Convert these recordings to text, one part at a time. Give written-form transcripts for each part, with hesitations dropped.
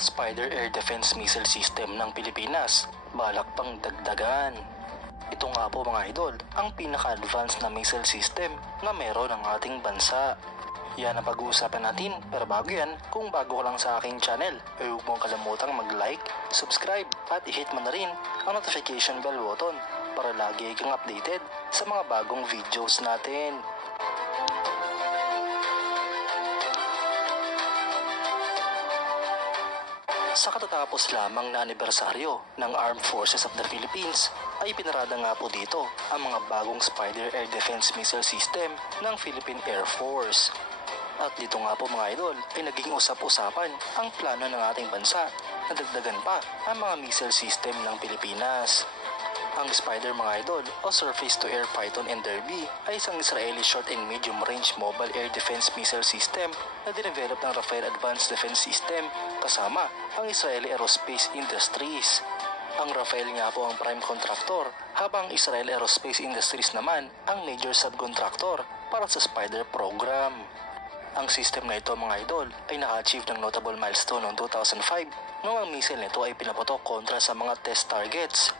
Spider Air Defense Missile System ng Pilipinas, balak pang dagdagan. Ito nga po mga idol, ang pinaka-advanced na missile system na meron ng ating bansa. Yan ang pag-uusapan natin, pero bago yan, kung bago ka lang sa aking channel, ay huwag mong kalimutang mag-like, subscribe at i-hit mo na rin ang notification bell button para lagi kang updated sa mga bagong videos natin. Sa katatapos lamang na anibersaryo ng Armed Forces of the Philippines ay pinarada nga po dito ang mga bagong Spider Air Defense Missile System ng Philippine Air Force. At dito nga po mga idol ay naging usap-usapan ang plano ng ating bansa na dagdagan pa ang mga missile system ng Pilipinas. Ang Spider mga idol o Surface-to-Air Python and Derby ay isang Israeli short and medium range mobile air defense missile system na dinevelop ng Rafael Advanced Defense System kasama ang Israeli Aerospace Industries. Ang Rafael nga po ang prime contractor habang Israeli Aerospace Industries naman ang major subcontractor para sa Spider program. Ang system na ito mga idol ay naka-achieve ng notable milestone noong 2005 nung ang missile nito ay pinaputok kontra sa mga test targets.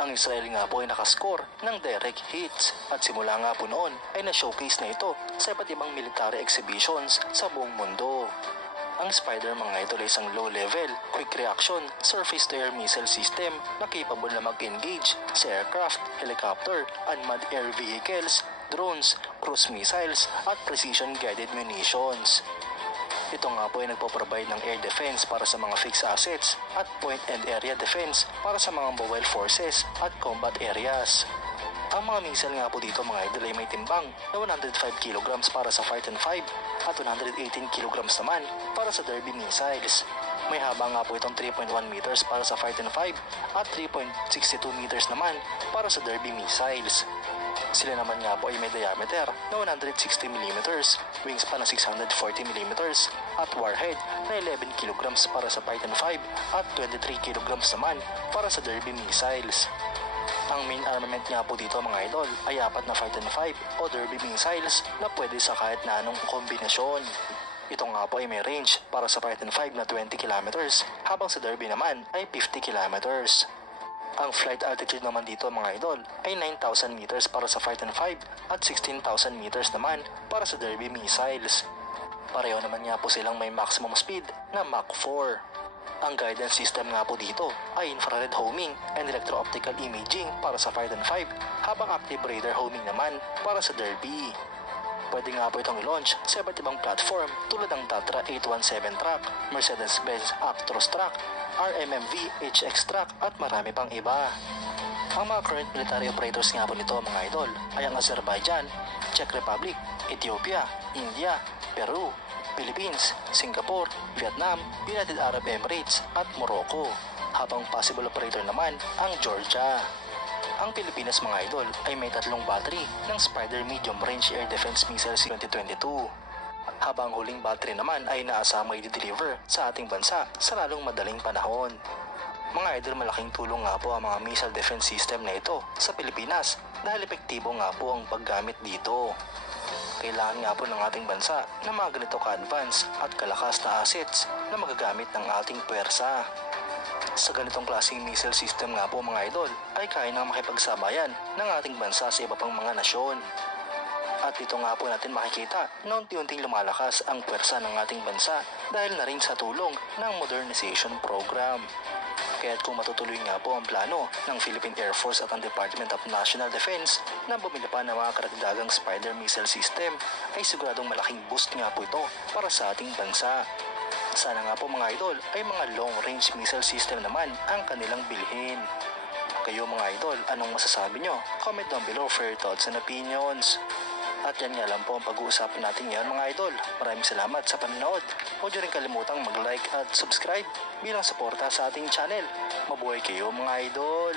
Ang Israel nga po ay nakascore ng direct hits at simula nga po noon ay na-showcase na ito sa iba't ibang military exhibitions sa buong mundo. Ang Spider mga idol ay isang low-level, quick reaction, surface-to-air missile system na capable na mag-engage sa aircraft, helicopter, unmanned air vehicles, drones, cruise missiles at precision-guided munitions. Ito nga po ay nagpo-provide ng air defense para sa mga fixed assets at point and area defense para sa mga mobile forces at combat areas. Ang mga missile nga po dito mga idol ay may timbang na 105 kg para sa Fighten 5 at 118 kg naman para sa Derby missiles. May haba nga po itong 3.1 meters para sa Fighten 5 at 3.62 meters naman para sa Derby missiles. Sila naman nga po ay may diameter na 160 mm, wingspan na 640 mm at warhead na 11 kg para sa Python 5 at 23 kg naman para sa Derby missiles. Ang main armament nga po dito mga idol ay 4 na Python 5 o Derby missiles na pwede sa kahit na anong kombinasyon. Ito nga po ay may range para sa Python 5 na 20 km habang sa Derby naman ay 50 km. Ang flight altitude naman dito mga idol ay 9,000 meters para sa Fighten 5 at 16,000 meters naman para sa Derby missiles. Pareho naman nga po silang may maximum speed na Mach 4. Ang guidance system nga po dito ay infrared homing and electro-optical imaging para sa Fighten 5 habang active radar homing naman para sa Derby. Pwede nga po itong i-launch sa iba't ibang platform tulad ng Tatra 817 truck, Mercedes-Benz Actros truck, RMMV HX truck at marami pang iba. Ang mga current military operators nga po nito mga idol ay ang Azerbaijan, Czech Republic, Ethiopia, India, Peru, Philippines, Singapore, Vietnam, United Arab Emirates at Morocco, habang possible operator naman ang Georgia. Ang Pilipinas mga idol ay may 3 battery ng Spider Medium Range Air Defense Missiles 2022. Habang huling battery naman ay naasama i-deliver sa ating bansa sa lalong madaling panahon. Mga idol, malaking tulong nga po ang mga missile defense system na ito sa Pilipinas dahil epektibo nga po ang paggamit dito. Kailangan nga po ng ating bansa ng mga ganito ka-advance at kalakas na assets na magagamit ng ating puwersa. Sa ganitong klaseng missile system nga po mga idol ay kaya nang makipagsabayan ng ating bansa sa iba pang mga nasyon. At dito nga po natin makikita na unti-unting lumalakas ang puwersa ng ating bansa dahil na rin sa tulong ng modernization program. Kaya't kung matutuloy nga po ang plano ng Philippine Air Force at ang Department of National Defense na bumili pa ng mga karagdagang Spider missile system ay siguradong malaking boost nga po ito para sa ating bansa. Sana nga po mga idol ay mga long-range missile system naman ang kanilang bilhin. Kayo mga idol, anong masasabi nyo? Comment down below for your thoughts and opinions. At yan nga lang po ang pag-uusapan natin ngayon mga idol. Maraming salamat sa panonood. Huwag nyo rin kalimutang mag-like at subscribe bilang suporta sa ating channel. Mabuhay kayo mga idol!